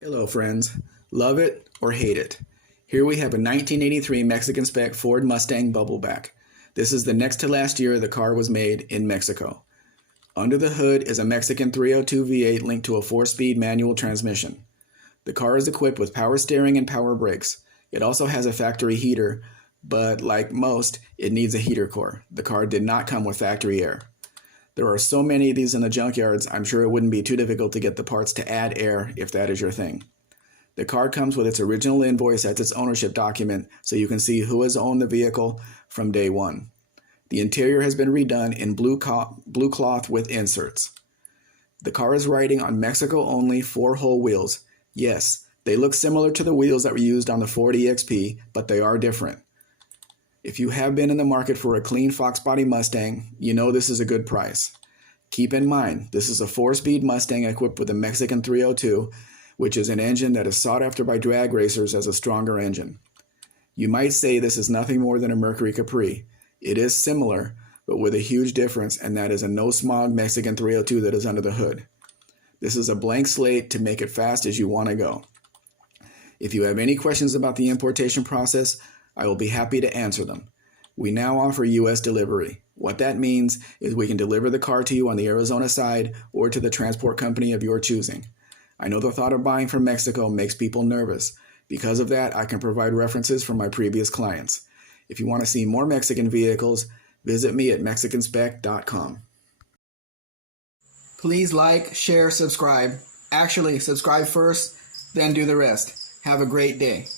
Hello friends, love it or hate it. Here we have a 1983 Mexican spec Ford Mustang bubbleback. This is the next to last year the car was made in Mexico. Under the hood is a Mexican 302 V8 linked to a 4-speed manual transmission. The car is equipped with power steering and power brakes. It also has a factory heater, but like most, it needs a heater core. The car did not come with factory air. There are so many of these in the junkyards, I'm sure it wouldn't be too difficult to get the parts to add air if that is your thing. The car comes with its original invoice as its ownership document, so you can see who has owned the vehicle from day one. The interior has been redone in blue cloth with inserts. The car is riding on Mexico-only 4-hole wheels. Yes, they look similar to the wheels that were used on the Ford EXP, but they are different. If you have been in the market for a clean foxbody Mustang, you know this is a good price. Keep in mind, this is a 4-speed Mustang equipped with a Mexican 302, which is an engine that is sought after by drag racers as a stronger engine. You might say this is nothing more than a Mercury Capri. It is similar, but with a huge difference, and that is a no-smog Mexican 302 that is under the hood. This is a blank slate to make it fast as you want to go. If you have any questions about the importation process, I will be happy to answer them. We now offer U.S. delivery. What that means is we can deliver the car to you on the Arizona side or to the transport company of your choosing. I know the thought of buying from Mexico makes people nervous. Because of that, I can provide references from my previous clients. If you want to see more Mexican vehicles, visit me at mexicanspec.com. Please like, share, subscribe. Actually, subscribe first, then do the rest. Have a great day.